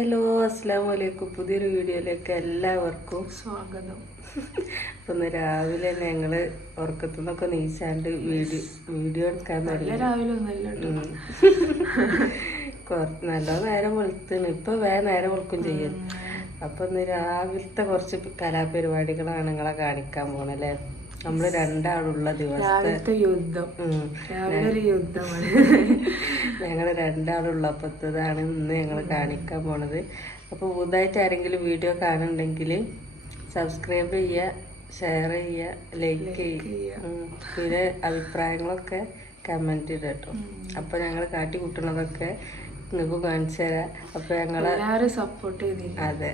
Hello, അസ്സലാമു അലൈക്കും. പുതിയൊരു വീഡിയോയിലേക്ക് എല്ലാവർക്കും സ്വാഗതം. അപ്പം ഇന്ന് രാവിലെ ഞങ്ങൾ ഉറക്കത്തു നിന്നൊക്കെ നീച്ചാണ്ട് വീഡിയോ എടുക്കാൻ തുടങ്ങി. രാവിലെ ഒന്നല്ലോ നല്ല നേരം വെളുത്തിന്. ഇപ്പം വേറെ നേരം വെളുക്കും ചെയ്യും. അപ്പം ഇന്ന് രാവിലത്തെ കുറച്ച് കലാപരിപാടികളാണ് നിങ്ങളെ കാണിക്കാൻ പോണല്ലേ. നമ്മള് രണ്ടാളുള്ള ദിവസത്തെ യുദ്ധം, ഒരു യുദ്ധമാണ്. ഞങ്ങള് രണ്ടാളുള്ളപ്പത്തതാണ് ഇന്ന് ഞങ്ങൾ കാണിക്കാൻ പോണത്. അപ്പോൾ പുതുതായിട്ട് ആരെങ്കിലും വീഡിയോ കാണുന്നുണ്ടെങ്കിൽ സബ്സ്ക്രൈബ് ചെയ്യുക, ഷെയർ ചെയ്യുക, ലൈക്ക് ചെയ്യുക. പിന്നെ അഭിപ്രായങ്ങളൊക്കെ കമന്റ് ഇടുക കേട്ടോ. അപ്പോൾ ഞങ്ങൾ കാട്ടി കൂട്ടുന്നതൊക്കെ നിങ്ങൾക്ക് കാണിച്ചു തരാം. അപ്പോൾ ഞങ്ങളെല്ലാവരും സപ്പോർട്ട് ചെയ്തില്ല. അതെ.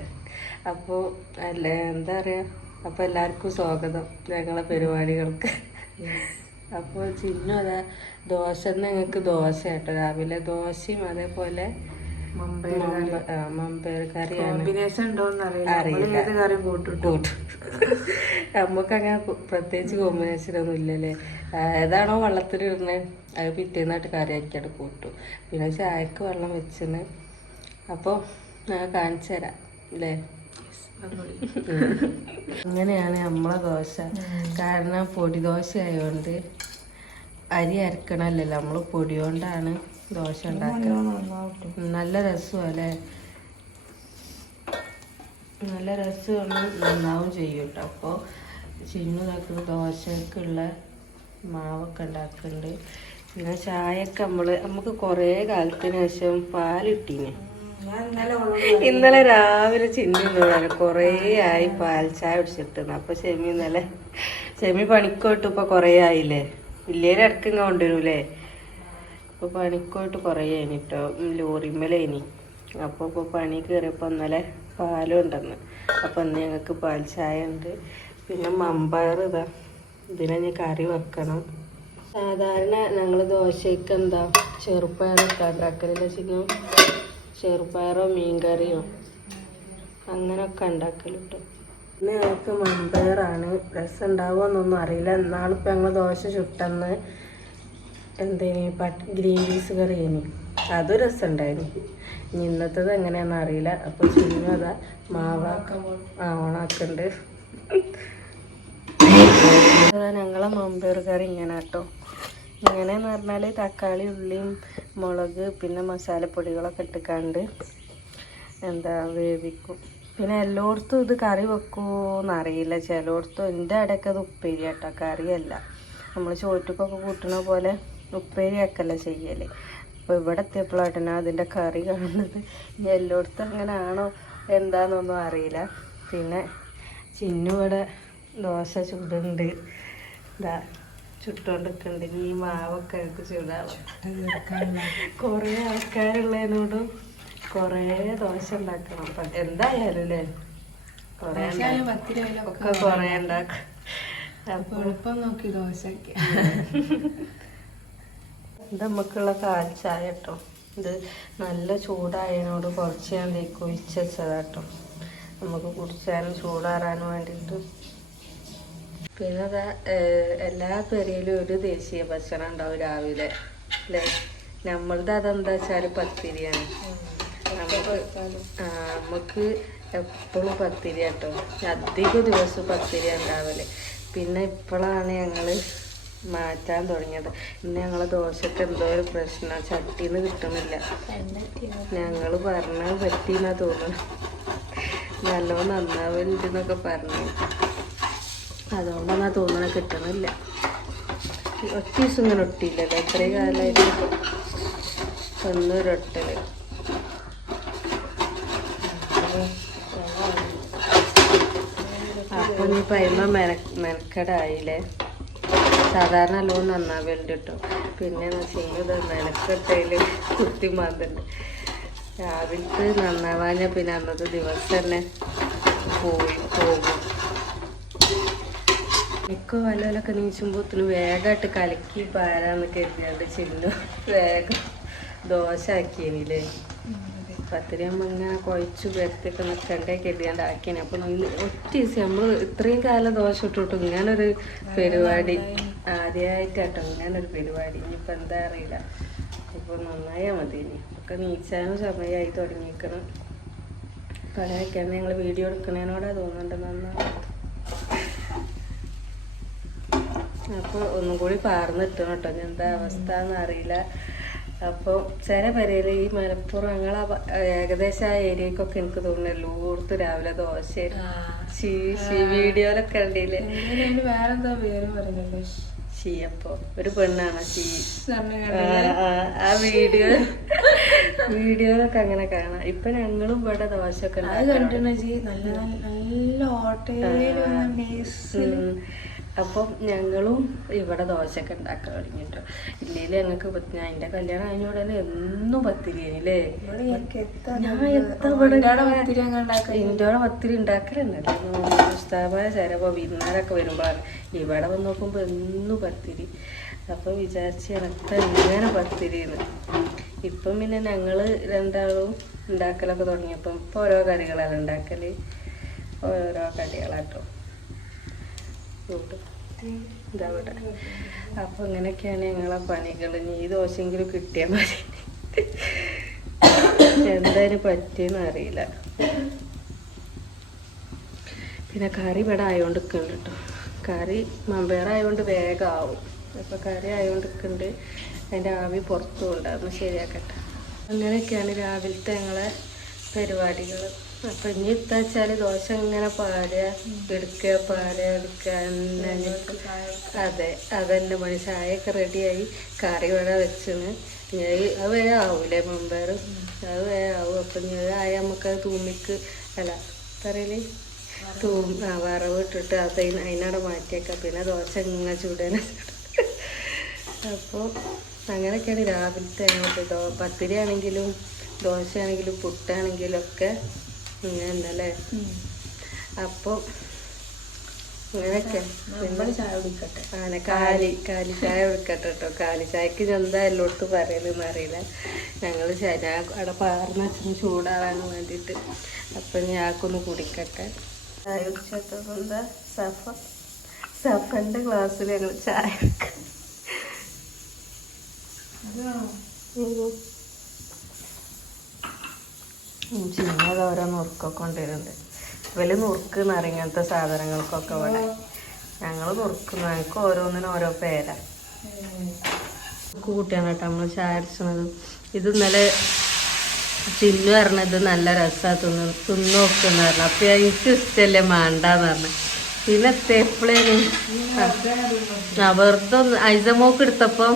അപ്പോൾ അല്ലേ, എന്താ പറയാ, അപ്പോൾ എല്ലാവർക്കും സ്വാഗതം ഞങ്ങളെ പരിപാടികൾക്ക്. അപ്പോൾ ചിന്നു അതാ ദോശ, ഞങ്ങൾക്ക് ദോശ കേട്ടോ. രാവിലെ ദോശയും അതേപോലെ മമ്പയർ കറിയാണ്. അറിയില്ല, കൂട്ടും. നമുക്ക് അങ്ങനെ പ്രത്യേകിച്ച് കോമ്പിനേഷൻ ഒന്നും ഇല്ലല്ലേ. ഏതാണോ വെള്ളത്തിലിടുന്നത് അത് പിറ്റേന്നായിട്ട് കറിയാക്കിയിട്ട് കൂട്ടും. പിന്നെ ചായക്ക് വെള്ളം വെച്ചിന്. അപ്പോൾ ഞാൻ കാണിച്ചു തരാം അല്ലേ. അങ്ങനെയാണ് നമ്മളെ ദോശ. കാരണം പൊടി ദോശ ആയതുകൊണ്ട് അരി അരക്കണമല്ലോ, നമ്മൾ പൊടി കൊണ്ടാണ് ദോശ ഉണ്ടാക്കുക. നല്ല രസമല്ലേ, നല്ല രസമാണ്, നന്നാവും ചെയ്യും കേട്ടോ. അപ്പോൾ ചിന്നു ദോശക്കുള്ള മാവൊക്കെ ഉണ്ടാക്കുന്നുണ്ട്. പിന്നെ ചായയൊക്കെ നമുക്ക് കുറേ കാലത്തിന് ശേഷം പാലിട്ടീന്. ഇന്നലെ രാവിലെ ചിന്നുന്നതാണ് കുറേ ആയി പാൽ ചായ കുടിച്ചിട്ടുന്ന്. അപ്പൊ ഷെമി പണിക്കോട്ട് ഇപ്പൊ കുറേ ആയില്ലേ, വലിയൊരു ഇടക്ക് ഇങ്ങനെ കൊണ്ടുവരൂലേ. ഇപ്പൊ പണിക്കോട്ട് കുറേ ആയിന് കേട്ടോ, ലോറിമേലേനി. അപ്പൊ ഇപ്പൊ പണി കയറിയപ്പോ ഇന്നലെ പാലും ഉണ്ടെന്ന്. അപ്പൊ ഇന്ന് ഞങ്ങൾക്ക് പാൽ ചായ ഉണ്ട്. പിന്നെ മമ്പയർ ഇതിനെ ഞാൻ കറി വെക്കണം. സാധാരണ ഞങ്ങള് ദോശയ്ക്ക് എന്താ ചെറുപ്പയറൊക്കെ ഉണ്ടാക്കലില്ല ചിന്നു. ചെറുപയറോ മീൻകറിയോ അങ്ങനെയൊക്കെ ഉണ്ടാക്കലിട്ടോ. പിന്നെ ഞങ്ങൾക്ക് മമ്പയറാണ്. രസം ഉണ്ടാവുമെന്നൊന്നും അറിയില്ല. എന്നാളിപ്പോൾ ഞങ്ങൾ ദോശ ചുട്ടെന്ന് ഗ്രീൻ പീസ് കറിയേനി, അതും രസം ഉണ്ടായിരുന്നു. ഇനി ഇന്നത്തത് എങ്ങനെയാണെന്ന് അറിയില്ല. അപ്പോൾ ചിന്നു അതാ ഓണാക്കുന്നുണ്ട്. ഞങ്ങളെ മമ്പയർ കറി ഇങ്ങനെ കേട്ടോ. ഇങ്ങനെയെന്ന് പറഞ്ഞാൽ തക്കാളി, ഉള്ളിയും, മുളക്, പിന്നെ മസാലപ്പൊടികളൊക്കെ ഇട്ടിക്കാണ്ട് വേവിക്കും. പിന്നെ എല്ലായിടത്തും ഇത് കറി വെക്കുമോയെന്നറിയില്ല. ചിലയിടത്തും എൻ്റെ അവിടെയൊക്കെ അത് ഉപ്പേരി കേട്ടോ, കറിയല്ല. നമ്മൾ ചോറ്റക്കൊക്കെ കൂട്ടണ പോലെ ഉപ്പേരി ആക്കല്ല ചെയ്യൽ. അപ്പോൾ ഇവിടെ എത്തിയപ്പോഴാണ് അതിൻ്റെ കറി കാണുന്നത്. ഇനി എല്ലായിടത്തും അങ്ങനെ ആണോ എന്താണെന്നൊന്നും അറിയില്ല. പിന്നെ ചിന്നു ഇവിടെ ദോശ ചുടുണ്ട്, ചുട്ടോണ്ടിരിക്കുന്നുണ്ട്. ഈ മാവൊക്കെ എനിക്ക് ചൂടാവും. കുറേ ആൾക്കാരുള്ളതിനോടും കുറേ ദോശ ഉണ്ടാക്കണം. അപ്പം എന്തായാലും അല്ലേ, കുറേ ഒക്കെ കുറേ ഉണ്ടാക്കും. അപ്പോൾ എളുപ്പം നോക്കി ദോശ ഇത് നമുക്കുള്ള കാൽ ചായ കേട്ടോ. ഇത് നല്ല ചൂടായതിനോട് കുറച്ച് ഞാൻ ഒഴിച്ച് വെച്ചതാട്ടോ, നമുക്ക് കുടിച്ചാലും ചൂടാറാനും വേണ്ടിയിട്ട്. പിന്നെ അതാ എല്ലാ പെരയിലും ഒരു ദേശീയ ഭക്ഷണം ഉണ്ടാവും രാവിലെ അല്ലേ. നമ്മളത് അതെന്താ വെച്ചാൽ പത്തിരിയാണ്. നമുക്ക് എപ്പോഴും പത്തിരി കേട്ടോ, അധികം ദിവസം പത്തിരി ഉണ്ടാവല്. പിന്നെ ഇപ്പോഴാണ് ഞങ്ങൾ മാറ്റാൻ തുടങ്ങിയത്. ഇന്ന് ഞങ്ങളെ ദോശക്ക് എന്തോ ഒരു പ്രശ്നം, ചട്ടിന്ന് കിട്ടുന്നില്ല. ഞങ്ങൾ പറഞ്ഞത് പറ്റിയെന്നാ തോന്നുന്നു, നല്ലോണം നന്നാവലുണ്ടെന്നൊക്കെ പറഞ്ഞു. അതുകൊണ്ടാണ് തോന്നണ കിട്ടണില്ല. ഒറ്റ ദിവസം ഇങ്ങനെ ഒട്ടിയില്ലല്ലോ, എത്രയും കാലമായിട്ട് ഒന്നൊരൊട്ടല്. അപ്പൊ നീ പൈമ മെനക്കെടായില്ലേ. സാധാരണ നല്ലോണം നന്നാവലുണ്ട് കേട്ടോ. പിന്നെ ചെയ്യുന്നത് മെനക്കെട്ടതിൽ കുത്തി മാന്തുണ്ട്. രാവിലത്തെ നന്നാവാഞ്ഞ പിന്നെ അന്നത്തെ ദിവസം തന്നെ പോകും. എനിക്ക് വല്ലതൊക്കെ നീച്ചുമ്പോത്തിന് വേഗമായിട്ട് കലക്കി പാരാന്ന് കരുതിയാണ്ട് ചിന്നു വേഗം ദോശ ആക്കിയനില്ലേ. പത്തിരിയാകുമ്പോൾ ഇങ്ങനെ കുഴച്ച് പരത്തിയൊക്കെ നിൽക്കണ്ടേ കരുതിയാണ്ട് ആക്കിയനെ. അപ്പോൾ ഒറ്റ ദിവസം നമ്മൾ ഇത്രയും കാലം ദോശ ഇട്ടിട്ടു ഇങ്ങനൊരു പരിപാടി ആദ്യമായിട്ടാട്ടോ, ഇങ്ങനൊരു പരിപാടി. ഇനിയിപ്പോൾ എന്താ അറിയില്ല. ഇപ്പോൾ നന്നായാൽ മതി. ഇനി ഒക്കെ നീച്ചാനും സമയമായി തുടങ്ങിയിരിക്കണം. അങ്ങനെയൊക്കെയാണ് ഞങ്ങൾ വീഡിയോ എടുക്കണേനോടാ തോന്നുന്നുണ്ട് നന്നായി. അപ്പോൾ ഒന്നും കൂടി പാർന്നിട്ടണം കേട്ടോ, എന്താ അവസ്ഥ എന്നറിയില്ല. അപ്പോൾ ചില പേരയിൽ ഈ മലപ്പുറം ഞങ്ങളെ ഏകദേശം ആ ഏരിയക്കൊക്കെ എനിക്ക് തോന്നുന്നു എല്ലായിടത്തും രാവിലെ ദോശ വീഡിയോയിലൊക്കെ ഉണ്ടല്ലേ. വേറെന്തോ പേര് പറയുന്നല്ലോ, അപ്പൊ ഒരു പെണ്ണാണ് ആ വീഡിയോയിലൊക്കെ അങ്ങനെ കാണാം. ഇപ്പൊ ഞങ്ങളും ഇവിടെ ദോശയൊക്കെ അപ്പം ഞങ്ങളും ഇവിടെ ദോശയൊക്കെ ഉണ്ടാക്കാൻ തുടങ്ങിട്ടോ. ഇല്ലെങ്കിൽ ഞങ്ങൾക്ക് അതിന്റെ കല്യാണം കഴിഞ്ഞോടെ എന്നും പത്തിരിയല്ലേ. ഇന്റോടെ പത്തിരി ഉണ്ടാക്കലുണ്ടല്ലോ ഇഷ്ടമായ ചിലപ്പോ വിരുന്നാരൊക്കെ വരുമ്പോഴാണ്. ഇവിടെ വന്ന് നോക്കുമ്പോ എന്നും പത്തിരി. അപ്പൊ വിചാരിച്ച് എനക്ക് ഇങ്ങനെ പത്തിരിന്ന്. ഇപ്പം പിന്നെ ഞങ്ങള് രണ്ടാളും ഉണ്ടാക്കലൊക്കെ തുടങ്ങിയപ്പം ഇപ്പൊ ഓരോ കറികളാണ് ഉണ്ടാക്കല്, ഓരോ കടികളാട്ടോ ഇതവിടെ. അപ്പൊ ഇങ്ങനെയൊക്കെയാണ് ഞങ്ങളെ പണികൾ. ഇനി ഈ ദോശയെങ്കിലും കിട്ടിയാൽ മതി. എന്തായാലും പറ്റിയെന്ന് അറിയില്ല. പിന്നെ കറി ഇവിടെ ആയോണ്ട് നിൽക്കുന്നുണ്ട് കേട്ടോ. കറി മമ്പയറായതുകൊണ്ട് വേഗം ആവും. അപ്പൊ കറി ആയോണ്ട് നിൽക്കുന്നുണ്ട്. അതിൻ്റെ ആവി പുറത്തും ഉണ്ടാകുന്നു. ശരിയാക്കട്ടെ. അങ്ങനെയൊക്കെയാണ് രാവിലത്തെ ഞങ്ങളെ പരിപാടികൾ. അപ്പം ഇനി എത്താച്ചാൽ ദോശ ഇങ്ങനെ പാടുക എടുക്കുക, പാടുക എടുക്കുക തന്നെ. അതെ, അതെന്നെ പണി. ചായയൊക്കെ റെഡിയായി, കറി ഇവിടെ വെച്ചിന്. അത് വേഗം ആവൂലേ മമ്പയർ, അത് വേഗം ആവും. അപ്പം ഇനി ആയ നമുക്കത് തൂമിക്ക് അല്ല പറയല് വറവ് ഇട്ടിട്ട് അത് അതിനവിടെ മാറ്റിയേക്കാം. പിന്നെ ദോശ ഇങ്ങനെ ചൂടാൻ. അപ്പോൾ അങ്ങനെയൊക്കെയാണ് രാവിലത്തെ ഞങ്ങൾക്ക്. പത്തിരി ആണെങ്കിലും ദോശയാണെങ്കിലും പുട്ടാണെങ്കിലും ഒക്കെ ഇങ്ങനെ ഉണ്ടല്ലേ. അപ്പോൾ അങ്ങനെയൊക്കെ. പിന്നെ ചായ കുടിക്കട്ടെ. അങ്ങനെ കാലി ചായ കുടിക്കട്ടെ കേട്ടോ. കാലി ചായക്ക് എന്താ എല്ലായിടത്തും പറയലെന്ന് അറിയില്ല. ഞങ്ങൾ ഞാൻ അവിടെ പാർന്ന് വെച്ചിന് ചൂടാവാൻ വേണ്ടിയിട്ട്. അപ്പം ഞാക്കൊന്ന് കുടിക്കട്ടെ. ചായ കുടിച്ചപ്പോൾ എന്താ സഫന്റെ ക്ലാസ്സിൽ ഞങ്ങൾ ചായ ചിന്നത് ഓരോ നുറുക്കൊക്കെ കൊണ്ടുവരുന്നുണ്ട്. ഇവല് നുറുക്ക് എന്നറിയ ഇങ്ങനത്തെ സാധനങ്ങൾക്കൊക്കെ ഇവിടെ. ഞങ്ങൾ നുറുക്കുന്നു. ഞങ്ങൾക്ക് ഓരോന്നിനും ഓരോ പേരാ. കൂട്ടിയാണ് കേട്ടോ നമ്മൾ ചായ അടിച്ചത്. ഇത് ഇന്നലെ ചിന്നു പറഞ്ഞത് നല്ല രസമാണ് തിന്നു നോക്കുന്ന പറഞ്ഞു. അപ്പൊ എനിക്ക് ഇഷ്ടമല്ലേ മാണ്ടാന്ന് പറഞ്ഞു. പിന്നെ എപ്പോഴേനും വെറുതെ ഒന്ന് ഐസമോക്ക് എടുത്തപ്പോൾ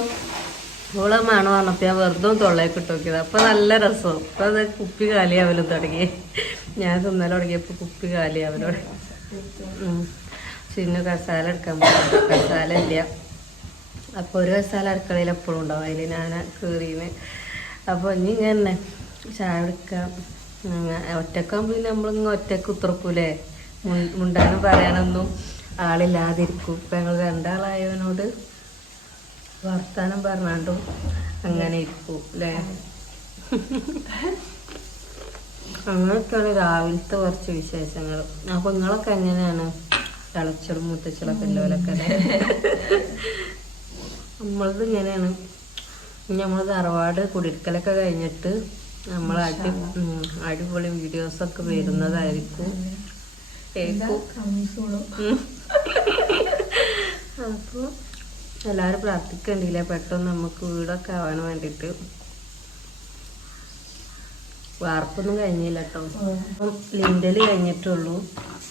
ഓളെ മണം പറഞ്ഞപ്പോൾ ഞാൻ വെറുതെ തൊള്ളയൊക്കെ ഇട്ട് നോക്കിയത്. അപ്പം നല്ല രസം. അപ്പം അത് കുപ്പി കാലിയാവലും തുടങ്ങി. ഞാൻ തിന്നൽ തുടങ്ങിയപ്പോൾ കുപ്പി കാലിയാവലോടെ. ചിന്നു കസാല എടുക്കാൻ പോകും. കസാല ഇല്ല. അപ്പോൾ ഒരു കസാല അടുക്കളയിൽ എപ്പോഴും ഉണ്ടാവും. അതിൽ ഞാൻ കയറിന്. അപ്പോൾ ഇനി ഇങ്ങനെ ചായ എടുക്കാം. ഒറ്റക്കാകുമ്പോൾ പിന്നെ നമ്മളിങ്ങനെ ഒറ്റക്ക് ഉത്തറക്കൂലേ. മുണ്ടാനും പറയാനൊന്നും ആളില്ലാതിരിക്കും. ഇപ്പം ഞങ്ങൾ രണ്ടാളായവനോട് വർത്താനം പറഞ്ഞാണ്ടും അങ്ങനെ ഇരിക്കും അല്ലേ. അങ്ങനെയൊക്കെയാണ് രാവിലത്തെ കുറച്ച് വിശേഷങ്ങൾ. അപ്പൊ നിങ്ങളൊക്കെ എങ്ങനെയാണ്? തിളച്ചലും മുത്തച്ചലൊക്കെ ഉള്ളവരൊക്കെ അല്ലേ. നമ്മളത് ഇങ്ങനെയാണ്. നമ്മൾ തറവാട് കുടിരിക്കലൊക്കെ കഴിഞ്ഞിട്ട് നമ്മൾ അടിപൊളി വീഡിയോസൊക്കെ വരുന്നതായിരിക്കും. അപ്പോൾ എല്ലാവരും പ്രാർത്ഥിക്കണ്ടില്ലേ പെട്ടെന്ന് നമുക്ക് വീടൊക്കെ ആവാൻ വേണ്ടിയിട്ട്. വാർപ്പൊന്നും കഴിഞ്ഞില്ല കേട്ടോ. ലിൻഡല് കഴിഞ്ഞിട്ടുള്ളൂ.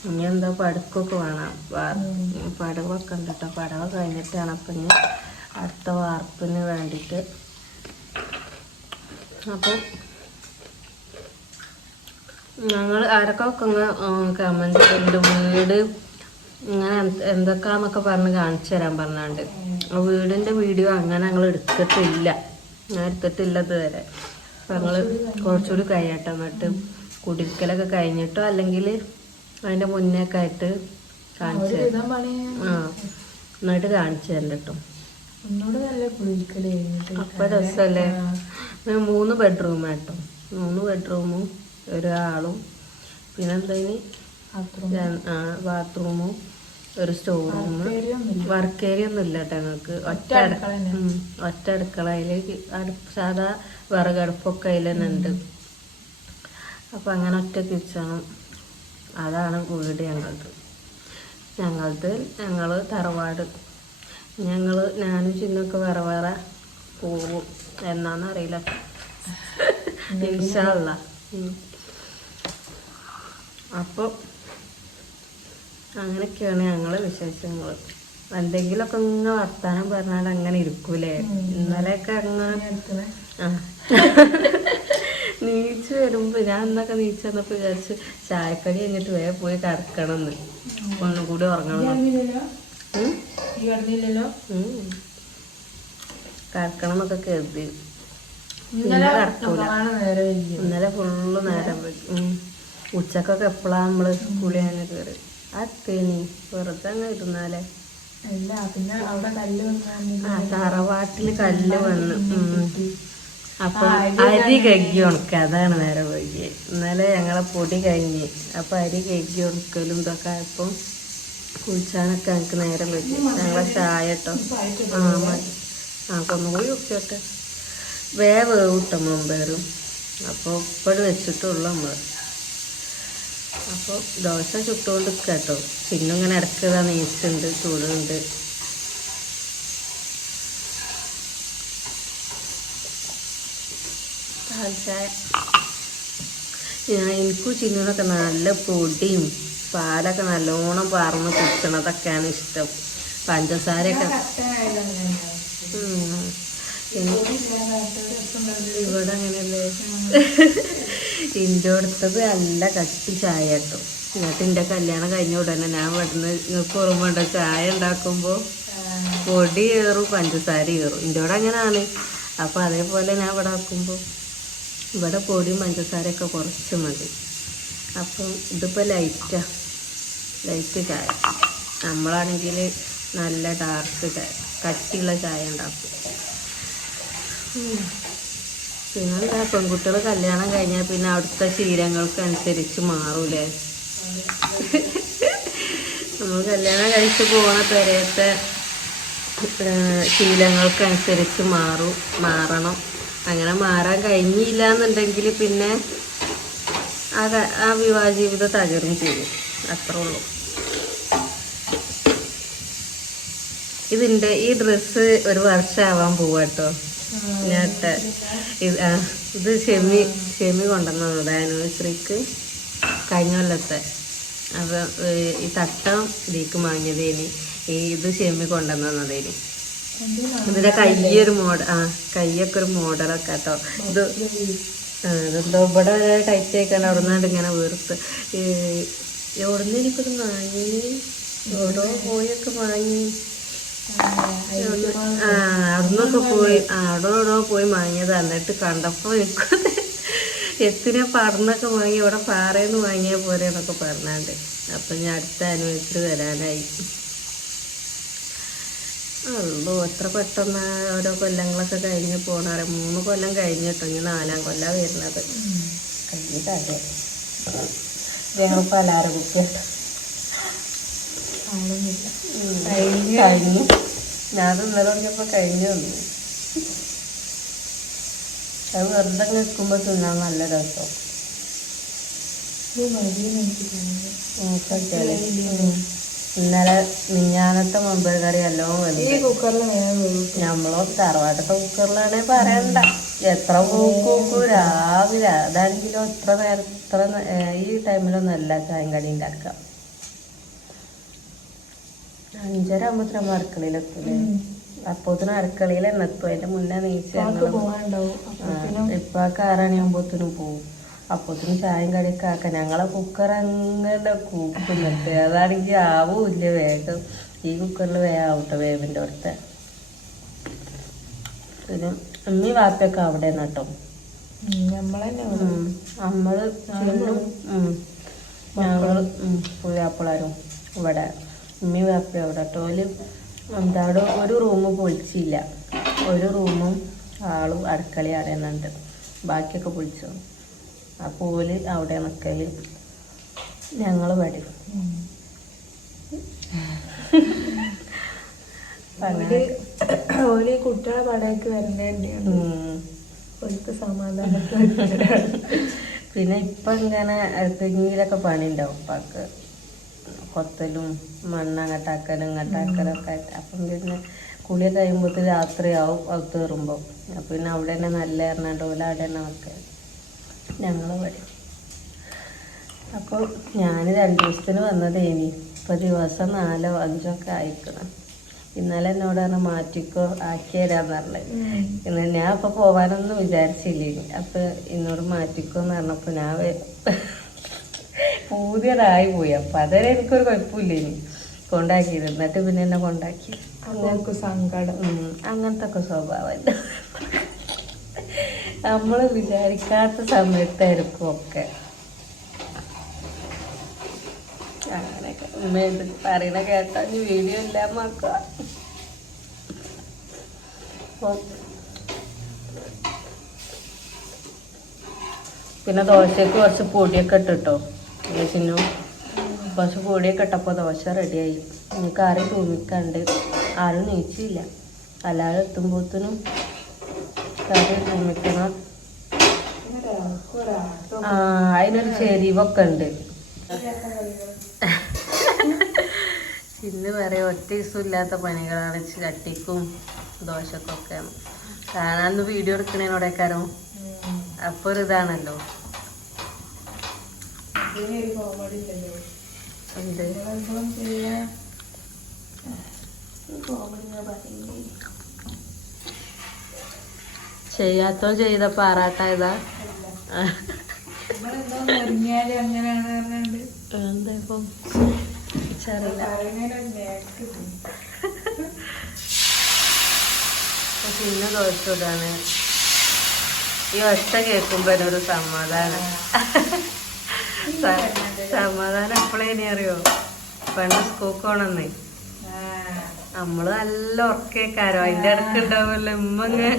ഇനി എന്താ പടുക്കൊക്കെ വേണം. പടവൊക്കെ ഉണ്ട് കേട്ടോ. പടവ കഴിഞ്ഞിട്ടാണ്. അപ്പം ഇനി അടുത്ത വാർപ്പിന് വേണ്ടിയിട്ട്. അപ്പം ഞങ്ങൾ ആരൊക്കെ കമന്റ് എൻ്റെ വീട് ഇങ്ങനെ എന്തൊക്കെയാന്നൊക്കെ പറഞ്ഞ് കാണിച്ചു തരാൻ പറഞ്ഞാണ്ട്. വീടിൻ്റെ വീഡിയോ അങ്ങനെ ഞങ്ങൾ എടുത്തിട്ടില്ല. ഞാൻ എടുത്തിട്ടില്ലത് വരെ. അപ്പം ഞങ്ങൾ കുറച്ചുകൂടി കഴിയട്ടെ. എന്നിട്ട് കുടിരിക്കലൊക്കെ കഴിഞ്ഞിട്ടോ അല്ലെങ്കിൽ അതിൻ്റെ മുന്നേക്കെ ആയിട്ട് കാണിച്ചു തരാം. എന്നിട്ട് കാണിച്ചു തരണ്ട കേട്ടോ. അപ്പം രസമല്ലേ. 3 ബെഡ്റൂം കേട്ടോ. 3 ബെഡ്റൂമും ഒരാളും പിന്നെന്താ ബാത്റൂമും ഒരു സ്റ്റോർ റൂം. വർക്ക് ഏരിയ ഒന്നും ഇല്ല കേട്ടോ ഞങ്ങൾക്ക്. ഒറ്റ അടുക്കള. അതിലേക്ക് സാധാ വിറകടുപ്പൊക്കെ അതിൽ തന്നെ ഉണ്ട്. അപ്പം അങ്ങനെ ഒറ്റ കിച്ചണും അതാണ് വീട് ഞങ്ങൾ തറവാട് ഞാനും ചിന്നൊക്കെ വേറെ വേറെ പോവും എന്നാന്നറിയില്ല ഇൻഷാ അല്ലാ. അപ്പോൾ അങ്ങനെയൊക്കെയാണ് ഞങ്ങളെ വിശേഷങ്ങൾ. എന്തെങ്കിലുമൊക്കെ ഇങ്ങനെ വർത്താനം പറഞ്ഞാൽ അങ്ങനെ ഇരിക്കൂലേ. ഇന്നലെയൊക്കെ അങ്ങനെ നീച്ച് വരുമ്പോൾ ഞാൻ എന്നൊക്കെ നീച്ച് വന്നപ്പോൾ വിചാരിച്ച് ചായക്കടി കഴിഞ്ഞിട്ട് വേഗം പോയി കിടക്കണമെന്ന്, ഒന്നും കൂടി ഉറങ്ങണം കിടക്കണം എന്നൊക്കെ കരുതി. ഇന്നലെ ഫുള്ള് നേരം പോയി. ഉച്ചക്കൊക്കെ എപ്പോഴാണ് നമ്മള് കുളി അങ്ങനെ കയറി അത്തേനി വെറുതെ അങ്ങ് ഇരുന്നാലേ. തറവാട്ടില് കല്ല് വന്ന് അപ്പൊ അരി കഴുകി ഉണക്ക, അതാണ് നേരം വൈകി. ഇന്നലെ ഞങ്ങളെ പൊടി കഴിഞ്ഞ് അപ്പൊ അരി കഴുകി ഉണക്കലും ഇതൊക്കെ ആയപ്പോ കുളിച്ചാനൊക്കെ എനിക്ക് നേരം വൈകി. ഞങ്ങളെ ചായ കേട്ടോ ഒന്നുകൂടി കുടിച്ചോട്ടെ. വേവ് കിട്ടും മുമ്പേറും. അപ്പോൾ ഇപ്പോഴും വെച്ചിട്ടുള്ളൂ നമ്മൾ. അപ്പോൾ ദോശ ചുട്ടുകൊണ്ട് കേട്ടോ. പിന്നെ ഇങ്ങനെ ഇടയ്ക്ക് നീച്ചുണ്ട്, ചൂടുണ്ട്. ചായ എനിക്കും ചിന്നൂനൊക്കെ നല്ല പൊടിയും പാലൊക്കെ നല്ലോണം പറന്ന് കുടിക്കണതൊക്കെയാണ് ഇഷ്ടം. പഞ്ചസാരയൊക്കെ ഇവിടെ അങ്ങനെയല്ലേ. ഇൻ്റെ അടുത്തത് നല്ല കട്ടി ചായ കേട്ടോ. എന്നിട്ട് എൻ്റെ കല്യാണം കഴിഞ്ഞ ഉടനെ ഞാൻ ഇവിടുന്ന് നിങ്ങൾക്ക് ഓർമ്മയുണ്ടോ, ചായ ഉണ്ടാക്കുമ്പോൾ പൊടി കയറും പഞ്ചസാര കയറും. എൻ്റെ ഇവിടെ അങ്ങനെയാണ്. അപ്പോൾ അതേപോലെ ഞാൻ ഇവിടെ ആക്കുമ്പോൾ ഇവിടെ പൊടിയും പഞ്ചസാരയൊക്കെ കുറച്ച് മതി. അപ്പം ഇതിപ്പോൾ ലൈറ്റ് ചായ. നമ്മളാണെങ്കിൽ നല്ല ഡാർക്ക് ചായ, കട്ടിയുള്ള ചായ ഉണ്ടാക്കും. പിന്നെന്താ, പെൺകുട്ടികൾ കല്യാണം കഴിഞ്ഞാൽ പിന്നെ അവിടുത്തെ ശീലങ്ങൾക്കനുസരിച്ച് മാറൂലേ. നമ്മൾ കല്യാണം കഴിച്ച് പോണ പെരയത്തെ ശീലങ്ങൾക്കനുസരിച്ച് മാറണം. അങ്ങനെ മാറാൻ കഴിഞ്ഞില്ല എന്നുണ്ടെങ്കിൽ പിന്നെ ആ വിവാഹ ജീവിതം തകരും ചെയ്യും. അത്രേ ഉള്ളൂ. ഈ ഡ്രസ്സ് ഒരു വർഷമാവാൻ പോവാട്ടോ. ഇത് ഷെമി കൊണ്ടുവന്നത് ആനിവേഴ്സറിക്ക് കഴിഞ്ഞ കൊല്ലത്തെ. അപ്പം ഈ തട്ടം ഇതിലേക്ക് വാങ്ങിയതേനി. ഇത് ഷെമി കൊണ്ടുവന്നതേനി. ഇതിന്റെ കയ്യൊക്കെ ഒരു മോഡലൊക്കെ കേട്ടോ. ഇതെന്തോ ഇവിടെ ടൈറ്റ് ആയിക്കാണ്ട് അവിടെ നിന്നാണ്ട് ഇങ്ങനെ വീർത്ത്. എവിടുന്ന് എനിക്കൊരു വാങ്ങി, ഓരോ പോയൊക്കെ വാങ്ങി അവിടെ പോയി വാങ്ങിയത്. എന്നിട്ട് കണ്ടപ്പോൾ എനിക്കത് എത്തിനെ പറന്നൊക്കെ വാങ്ങി ഇവിടെ പാറയിൽ നിന്ന് വാങ്ങിയ പോലെ എന്നൊക്കെ പറഞ്ഞാണ്ട്. അപ്പം ഞാൻ അടുത്ത ആനിവേഴ്സറി വരാനായി. അല്ലോ എത്ര പെട്ടെന്ന് ഓരോ കൊല്ലങ്ങളൊക്കെ കഴിഞ്ഞ് പോണാറ്. 3 കൊല്ലം കഴിഞ്ഞിട്ടോ, ഇനി 4ാം കൊല്ലം വരുന്നത്. കഴിഞ്ഞിട്ടേ ഞങ്ങൾ പലാര കുട്ടിയാട്ടോ കഴിഞ്ഞു. ഞാൻ ഇന്നലെ തുടങ്ങിയപ്പോൾ കഴിഞ്ഞു വന്നു. അത് വെറുതെ നിൽക്കുമ്പോൾ തിന്നാൻ നല്ല രസം. ഇന്നലെ മിഞ്ഞാന്നത്തെ മമ്പയർ കറി എല്ലാം നമ്മളോ തറവാട്ടത്തെ കുക്കറിലാണെ പറയണ്ട. എത്ര പൂക്കും രാവിലെ. അതാണെങ്കിലോ ഇത്ര ഈ ടൈമിലൊന്നും അല്ല ചായം കടി ഉണ്ടാക്കാം. 5:30 ആകുമ്പോഴത്തേനും അടുക്കളയിലെത്തൂലേ. അപ്പോഴത്തേനും അടുക്കളയിൽ എന്നെത്തും. അതിന്റെ മുന്നേ നീച്ച് ഇപ്പൊ 6 മണിയാകുമ്പോഴത്തേനും പോവും. അപ്പോഴത്തേനും ചായം കടിയൊക്കെ ആക്കാം. ഞങ്ങളെ കുക്കർ അങ്ങനെ കൂക്കുന്നിട്ട് അതാണെങ്കിൽ ആവൂല്ല വേഗം. ഈ കുക്കറിൽ വേഗം ആവട്ടെ വേവിൻ്റെ അടുത്ത്. പിന്നെ അമ്മി വാപ്പയൊക്കെ അവിടെ നട്ടോ. നമ്മള് ഞങ്ങള് പുതിയാപ്പിളാരും ഇവിടെ. ഉമ്മി വാപ്പ അവിടെ ടോല് എന്താ അവിടെ ഒരു റൂം പൊളിച്ചില്ല. ഒരു റൂമും ആളും അടുക്കള അടയുന്നുണ്ട്. ബാക്കിയൊക്കെ പൊളിച്ചു. അപ്പോൾ ഓല് അവിടെ നിൽക്കല്, ഞങ്ങൾ വരും. ഓല് കുട്ടികളെ പടയ്ക്ക് വരേണ്ട സമാധാനത്തിൽ പിന്നെ ഇപ്പം ഇങ്ങനെ തെങ്ങിലൊക്കെ പണി ഉണ്ടാവും ഉപ്പാക്ക്, കൊത്തലും മണ്ണ് അങ്ങോട്ടാക്കലും ഇങ്ങോട്ടാക്കലും ഒക്കെ ആയിട്ട്. അപ്പം പിന്നെ കുളിയൊക്കെ കഴിയുമ്പോഴത്തേക്ക് രാത്രിയാവും അത് കയറുമ്പോൾ. അപ്പം പിന്നെ അവിടെ തന്നെ നല്ല എറണാണ്ട് പോലെ അവിടെ തന്നെ വെക്കുക ഞങ്ങൾ വരും. അപ്പോൾ ഞാൻ 2 ദിവസത്തിന് വന്നതേനി, ഇപ്പോൾ ദിവസം 4 or 5 ഒക്കെ ആയിക്കണം. ഇന്നലെ എന്നോട് പറഞ്ഞ മാറ്റിക്കോ ആക്കി തരാന്ന് പറഞ്ഞത്. ഇന്ന് ഞാൻ ഇപ്പോൾ പോകാനൊന്നും വിചാരിച്ചില്ലേനി. അപ്പോൾ എന്നോട് മാറ്റിക്കോന്ന് പറഞ്ഞപ്പോൾ ഞാൻ പുതിയതായി പോയി. അപ്പം അതുവരെ എനിക്കൊരു കുഴപ്പമില്ലേനി കൊണ്ടാക്കിയത്. എന്നിട്ട് പിന്നെ എന്നെ കൊണ്ടാക്കി. അങ്ങനത്തെ സങ്കടം. അങ്ങനത്തെ ഒക്കെ സ്വഭാവമല്ല, നമ്മൾ വിചാരിക്കാത്ത സമയത്തായിരിക്കും ഒക്കെ അങ്ങനെയൊക്കെ. ഉമ്മ ഇത് പറയണ കേട്ടാ വീഡിയോ എല്ലാം ആക്കുക. പിന്നെ ദോശക്ക് കുറച്ച് പൊടിയൊക്കെ ഇട്ടിട്ടോ ചിന്നു, കുറച്ച് പൊടിയൊക്കെ ഇട്ടപ്പോൾ ദോശ റെഡിയായി. ഇനി കറി തൂമിക്കണ്ട്. ആരും നീച്ചില്ല, അല്ലാതെ എത്തുമ്പോഴത്തേനും കറി തൂമിക്കണം. അതിനൊരു ചെരിവൊക്കെ ഉണ്ട്. ഇന്ന് വരെ ഒറ്റ ദിവസം ഇല്ലാത്ത പണികളാണ് ചട്ടിക്കും ദോശക്കൊക്കെ. കാണാന്ന് വീഡിയോ എടുക്കണേനോടേക്കാരോ അപ്പൊ ഒരു ഇതാണല്ലോ. ചെയ്യാത്തോ ചെയ്ത പാറാട്ടായതാ. എന്താ ഇപ്പം പിന്നെ ദോശ ഇടാണ്. ഈ ഒച്ച കേൾക്കുമ്പോ ഒരു സമാധാനം. സമാധാനം എപ്പോഴേനി അറിയോ? പണ്ട് സ്കൂൾക്ക് പോണെന്നേ നമ്മള് നല്ല ഉറക്കേക്കാരോ, അതിന്റെ ഇടക്ക് ഉണ്ടാവുമല്ലോ ഉമ്മങ്ങ്.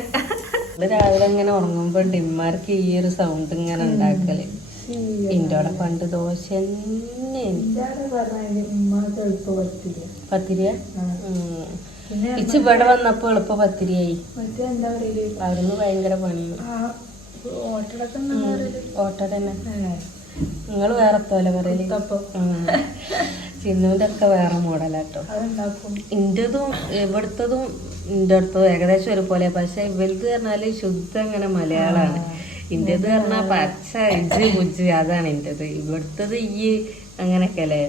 രാവിലെ ഇങ്ങനെ ഉറങ്ങുമ്പോ ഡിമ്മാർക്ക് ഈ ഒരു സൗണ്ട് ഇങ്ങനെ ഉണ്ടാക്കല്. ഇന്റോടെ പണ്ട് ദോശ പത്തിരിയാ. ഇച്ച് ഇവിടെ വന്നപ്പോ എളുപ്പ പത്തിരിയായി. അവിടുന്ന് ഭയങ്കര പണിയാണ്. ഓട്ട തന്നെ. നിങ്ങള് വേറെ പോലെ പറയല്. ചിന്നുവിന്റെ ഒക്കെ വേറെ മോഡലാട്ടോ. ഇന്റതും ഇവിടുത്തതും ഇന്റെ അടുത്തതും ഏകദേശം ഒരുപോലെ. പക്ഷെ ഇവലത് പറഞ്ഞാല് ശുദ്ധ ഇങ്ങനെ മലയാളാണ്. ഇന്റത് പറഞ്ഞാൽ പച്ച ഇജ് കുജ് അതാണ് ഇന്റത്. ഇവിടുത്തത് ഈ അങ്ങനെയൊക്കെ അല്ലേ.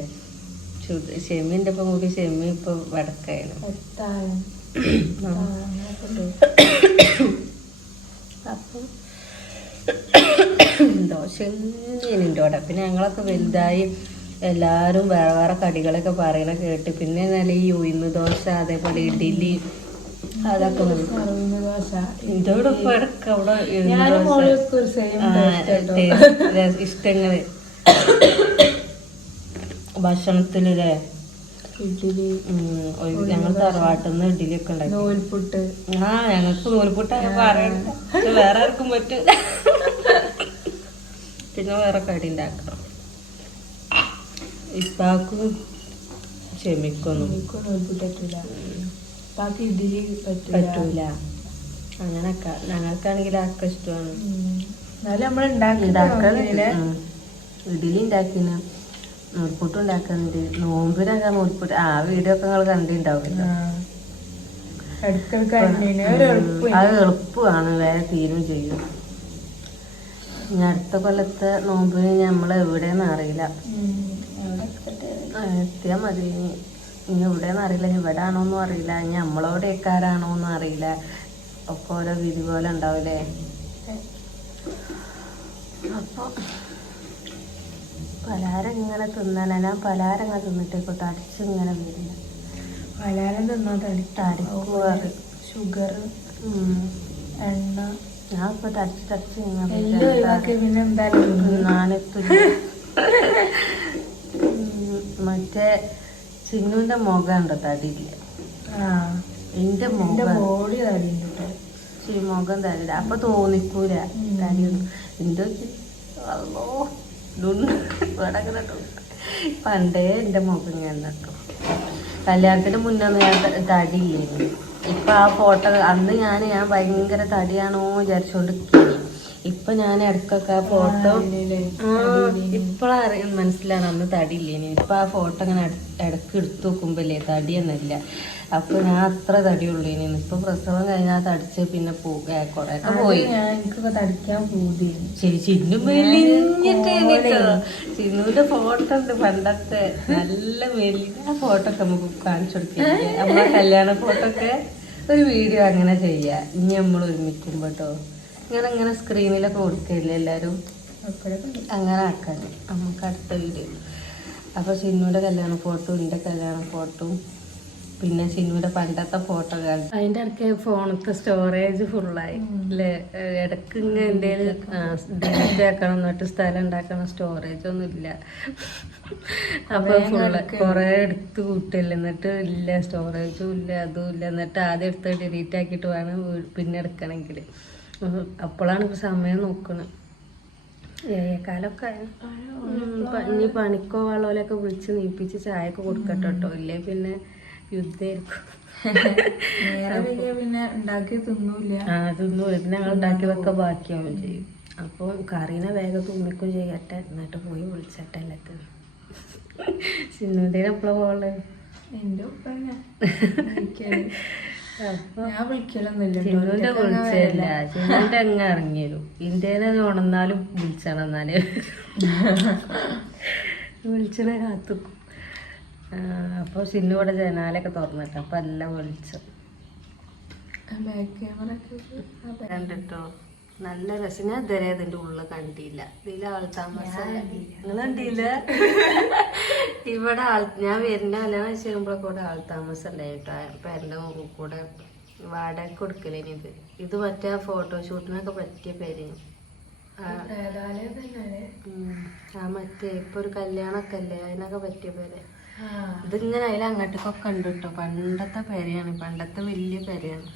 ഷെമിന്റെ ഒപ്പം കൂടി ഷെമി ഇപ്പൊ വടക്കായാണ്. അപ്പം ദോശ ഇൻ്റോടെ. പിന്നെ ഞങ്ങളൊക്കെ വലുതായി എല്ലാരും വേറെ വേറെ കടികളൊക്കെ പറയണ കേട്ട് പിന്നെ നല്ല ഈ ഉഴുന്ന് ദോശ, അതേപോലെ ഇഡ്ഡലി, അതൊക്കെ ഇതോടെ ഇപ്പൊ ഇടക്ക് അവിടെ ഇഷ്ടങ്ങള് ഭക്ഷണത്തിലല്ലേ. ഇഡ്ഡലി ഞങ്ങൾ തറവാട്ടിന്ന് ഇഡ്ഡലി ഒക്കെ ഉണ്ടാക്കി. നൂൽപുട്ട്. ഞങ്ങൾക്ക് നൂൽപുട്ട് പറയണ്ട, വേറെ ആർക്കും പറ്റും. പിന്നെ വേറെ കടി ഉണ്ടാക്കണം. ഇപ്പാക്കും ക്ഷമിക്കൊന്നും പറ്റൂല. അങ്ങനൊക്കെ ഞങ്ങൾക്കാണെങ്കിൽ ആർക്കും ഇഷ്ടമാണ്. ഇഡ്ഡലി ഉണ്ടാക്കിന, നൂൽപുട്ട് ഉണ്ടാക്കുന്നുണ്ട്. നോമ്പിനൊക്കെ നൂൽപുട്ട് വീഡിയോ ഒക്കെ നിങ്ങൾ കണ്ടിട്ടുണ്ടാവില്ല. അത് എളുപ്പമാണ്, വേറെ തീരും ചെയ്യും. ഇനി അടുത്ത കൊല്ലത്തെ നോമ്പിന് നമ്മൾ എവിടെയെന്ന് അറിയില്ല, എത്തിയാൽ മതി. ഇനി എവിടെയെന്ന് അറിയില്ല, ഇനി ഇവിടെ ആണോന്നും അറിയില്ല, ഇനി നമ്മളോട് എക്കാരാണോന്നും അറിയില്ല. ഒക്കെ ഓരോ വിധി പോലെ ഉണ്ടാവില്ലേ. അപ്പോൾ പലഹാരം ഇങ്ങനെ തിന്നാനാ. ഞാൻ പലഹാരം ഇങ്ങനെ തിന്നിട്ടേക്കോ തടിച്ചിങ്ങനെ വരില്ല. പലഹാരം തിന്നാ തടിക്കുവാറ്. ഷുഗർ, എണ്ണ. ഞാൻ ഇപ്പൊ തടിച്ച് മറ്റേ ചിന്നുവിന്റെ മുഖം ഉണ്ടോ തടിയില്ല. എന്റെ മുഖം തടിയില്ല. അപ്പൊ തോന്നിക്കൂല തടിയൊന്നും. എന്റെ പണ്ടേ എന്റെ മുഖം ഞാൻ നട്ടു. കല്യാണത്തിന് മുന്നൊന്നും ഞാൻ തടിയില്ലേനി. ഇപ്പൊ ആ ഫോട്ടോ അന്ന് ഞാൻ ഭയങ്കര തടിയാണോ വിചാരിച്ചോണ്ടിരിക്കുന്നു. ഇപ്പൊ ഞാൻ ഇടക്കൊക്കെ ആ ഫോട്ടോ ഇപ്പോഴാണ് മനസ്സിലാണ് അന്ന് തടിയില്ലേനി. ഇപ്പൊ ആ ഫോട്ടോ ഇങ്ങനെ ഇടക്ക് എടുത്തു നോക്കുമ്പോല്ലേ തടിയൊന്നുമില്ല. അപ്പൊ ഞാൻ അത്ര തടിയുള്ളേനി. ഇപ്പൊ പ്രസവം കഴിഞ്ഞാൽ തടിച്ച് പിന്നെ കൊറേ ഒക്കെ പോയി. എനിക്കൊക്കെ തടിക്കാൻ പോയി. ശരി, ചിന്നു മെലിഞ്ഞിട്ട് ചിന്നുവിന്റെ ഫോട്ടോ ഉണ്ട് പണ്ടത്തെ നല്ല മെലിഞ്ഞ ഫോട്ടോ ഒക്കെ നമുക്ക് കാണിച്ചു കൊടുക്കില്ലേ, നമ്മളെ കല്യാണ ഫോട്ടോ ഒക്കെ ഒരു വീഡിയോ അങ്ങനെ ചെയ്യാം. ഇനി നമ്മൾ ഒരുമിക്കുമ്പോ കേട്ടോ ഇങ്ങനെ സ്ക്രീനിലൊക്കെ കൊടുക്കില്ലേ എല്ലാരും, അങ്ങനെ ആക്കാൻ നമുക്ക് അടുത്ത വീഡിയോ. അപ്പൊ ചിന്നുവിന്റെ കല്യാണ ഫോട്ടോ, എന്റെ കല്യാണ ഫോട്ടോ, പിന്നെ ചിന്നുവിന്റെ പണ്ടത്തെ ഫോട്ടോ കാണും. അതിന്റെ ഇടയ്ക്ക് ഫോണത്തെ സ്റ്റോറേജ് ഫുള്ളായി അല്ലേ. ഇടയ്ക്ക് ഇങ്ങനെ എന്തെങ്കിലും ഡിലീറ്റ് ആക്കണം എന്നിട്ട് സ്ഥലം ഉണ്ടാക്കണം, സ്റ്റോറേജ് ഒന്നും ഇല്ല. അപ്പൊ ഫുള്ള് കൊറേ എടുത്ത് കൂട്ടില്ല, എന്നിട്ട് ഇല്ല സ്റ്റോറേജും ഇല്ല അതും ഇല്ല. എന്നിട്ട് ആദ്യം എടുത്ത് ഡിലീറ്റ് ആക്കിയിട്ട് വേണം പിന്നെ എടുക്കണമെങ്കിൽ. അപ്പോഴാണ് ഇപ്പൊ സമയം നോക്കണത്. കാലൊക്കെ ഇനി പണിക്കോ വളോലൊക്കെ വിളിച്ച് നീപ്പിച്ച് ചായയൊക്കെ കൊടുക്കട്ടോ കേട്ടോ, ഇല്ലേ പിന്നെ യുദ്ധായിരിക്കും. പിന്നെ ഉണ്ടാക്കി തിന്നൂല. തിന്നു പിന്നെ ഞങ്ങൾ ഉണ്ടാക്കിയതൊക്കെ ബാക്കിയാവും ചെയ്യും. അപ്പോൾ കറീനെ വേഗം തുമ്മിക്കും ചെയ്യട്ടെ, എന്നിട്ട് പോയി വിളിച്ചട്ടെ എല്ലാത്തിനും. സിന്നുദ്ദീൻ എപ്പോഴാ പോള്? എന്റെ ഉപ്പ ഞാൻ വിളിക്കലൊന്നുമില്ല. ചിന്നുവിന്റെ വിളിച്ചല്ല, ചിന്നുവിന്റെ അങ്ങ് ഇറങ്ങിയരും. ഇന്ത്യനെ ഉണർന്നാലും വിളിച്ചാണ്, എന്നാല് വിളിച്ചണേ കാത്തുക്കും. അപ്പോൾ സിന്നു ഇവിടെ ജനാലൊക്കെ തുറന്നിട്ട് അപ്പൊ എല്ലാം വിളിച്ചു കണ്ടിട്ടോ. നല്ല രസം. ഞാൻ ഇതുവരെ ഇതിന്റെ ഉള്ളിൽ കണ്ടില്ല. ഇതിൽ ആൾ താമസം നിങ്ങൾ കണ്ടില്ല? ഇവിടെ ഞാൻ വരുന്ന കല്യാണം ചെയ്യുമ്പോഴൊക്കെ ഇവിടെ ആൾ താമസം ഉണ്ടായിട്ടോ. പേരൻ്റെ കൂടെ വാടക കൊടുക്കലേനി. ഇത് മറ്റേ ഫോട്ടോഷൂട്ടിനൊക്കെ പറ്റിയ പേര്. മറ്റേ ഇപ്പൊ ഒരു കല്യാണമൊക്കെ അല്ലേ, അതിനൊക്കെ പറ്റിയ പേര്. ഇതിങ്ങനെ അതിൽ അങ്ങോട്ടേക്കൊക്കെ ഉണ്ട് കേട്ടോ. പണ്ടത്തെ പേരയാണ്, പണ്ടത്തെ വലിയ പേരയാണ്.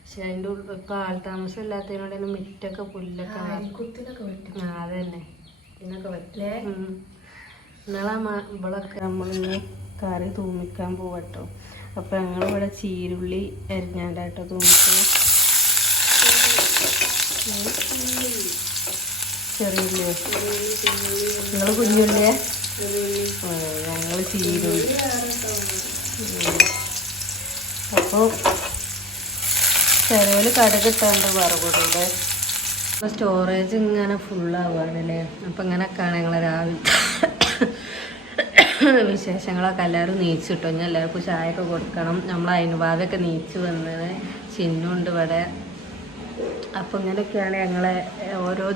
പക്ഷെ അതിൻ്റെ ഉള്ളിൽ ഇപ്പൊ ആൾ താമസം ഇല്ലാത്തതിനോട് തന്നെ മിറ്റൊക്കെ പുല്ലൊക്കെ അതന്നെ ഇതിനൊക്കെ പറ്റില്ലേ. ഇന്നലെ ഇവളൊക്കെ നമ്മളിന്ന് കറി തൂമിക്കാൻ പോവട്ടോ. അപ്പൊ ഞങ്ങളിവിടെ ചീരുള്ളി അരിഞ്ഞാണ്ടായിട്ടോ തൂമിക്കുന്നത്. ചെറിയുള്ളിയോ? നിങ്ങൾ കുഞ്ഞുള്ളിയെ? ഞങ്ങൾ ചീരുള്ളി. അപ്പോൾ ചെറിയ കടുകിട്ടുണ്ട് വറകൂടെ. അപ്പോൾ സ്റ്റോറേജ് ഇങ്ങനെ ഫുള്ളാവുകയാണല്ലേ. അപ്പം ഇങ്ങനെയൊക്കെയാണ് ഞങ്ങൾ രാവിലെ വിശേഷങ്ങളൊക്കെ. എല്ലാവരും നീച്ച് കിട്ടും. ഇനി എല്ലാവർക്കും ചായയൊക്കെ കൊടുക്കണം. നമ്മൾ അതിനുഭാവൊക്കെ നീച്ച് വന്നത്. ചിന്നുണ്ട് ഇവിടെ. അപ്പം ഇങ്ങനെയൊക്കെയാണ് ഞങ്ങളെ ഓരോ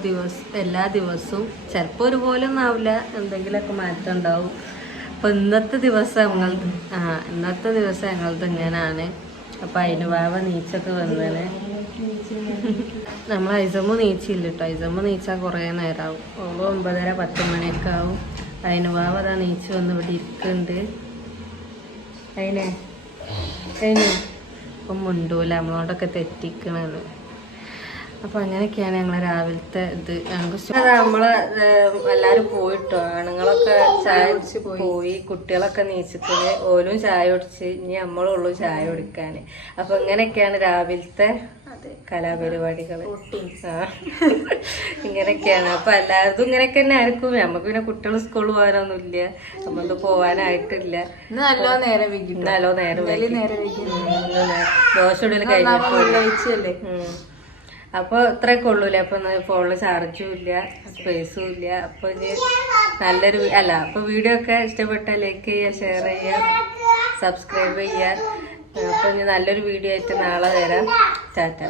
എല്ലാ ദിവസവും. ചിലപ്പോൾ ഒരുപോലെ ഒന്നും ആവില്ല, എന്തെങ്കിലുമൊക്കെ മാറ്റം ഉണ്ടാവും. അപ്പം ഇന്നത്തെ ദിവസം ഞങ്ങളത് ഇങ്ങനെയാണ്. അപ്പം അതിന് വാവ നീച്ചൊക്കെ വന്നത്. നമ്മൾ ഐസമ്മ നീച്ചില്ല കേട്ടോ. ഐസമ്മ നീച്ചാൽ കുറേ നേരമാവും. 9:30-10 മണിയൊക്കെ ആവും. അതിന് വാവ അതാ നീച്ച് വന്ന് ഇവിടെ ഇരിക്കുന്നുണ്ട്. ഇപ്പം മുണ്ടൂല, നമ്മളോണ്ടൊക്കെ തെറ്റിക്കണെന്ന്. അപ്പൊ അങ്ങനെയൊക്കെയാണ് ഞങ്ങളെ രാവിലത്തെ ഇത്. ഞങ്ങൾക്ക് നമ്മള് എല്ലാരും പോയിട്ടോ. ആണുങ്ങളൊക്കെ ചായ കുടിച്ച് പോയി, കുട്ടികളൊക്കെ നീച്ചിട്ട് ഓരും ചായ കുടിച്ച്. ഇനി നമ്മളുള്ളൂ ചായ കുടിക്കാന്. അപ്പൊ ഇങ്ങനെയൊക്കെയാണ് രാവിലത്തെ കലാപരിപാടികള്. ഇങ്ങനെയൊക്കെയാണ്. അപ്പൊ എല്ലാവരും ഇങ്ങനെയൊക്കെ തന്നെ ആയിരിക്കും. നമുക്ക് പിന്നെ കുട്ടികൾ സ്കൂളിൽ പോകാനൊന്നും ഇല്ല, നമ്മൾക്ക് പോവാനായിട്ടില്ല. നല്ലോ നേരം ദോശ ഇടൽ കഴിഞ്ഞല്ലേ. അപ്പൊ ഇത്രയൊക്കെ ഉള്ളൂല്ലേ. അപ്പൊ ഫോണില് ചാർജും ഇല്ല, സ്പേസും ഇല്ല. അപ്പൊ ഇനി നല്ലൊരു അപ്പൊ വീഡിയോ ഒക്കെ ഇഷ്ടപ്പെട്ടാൽ ലൈക്ക് ചെയ്യുക, ഷെയർ ചെയ്യുക, സബ്സ്ക്രൈബ് ചെയ്യുക. അപ്പൊ ഇനി നല്ലൊരു വീഡിയോ ആയിട്ട് നാളെ വരാം. ടാറ്റ.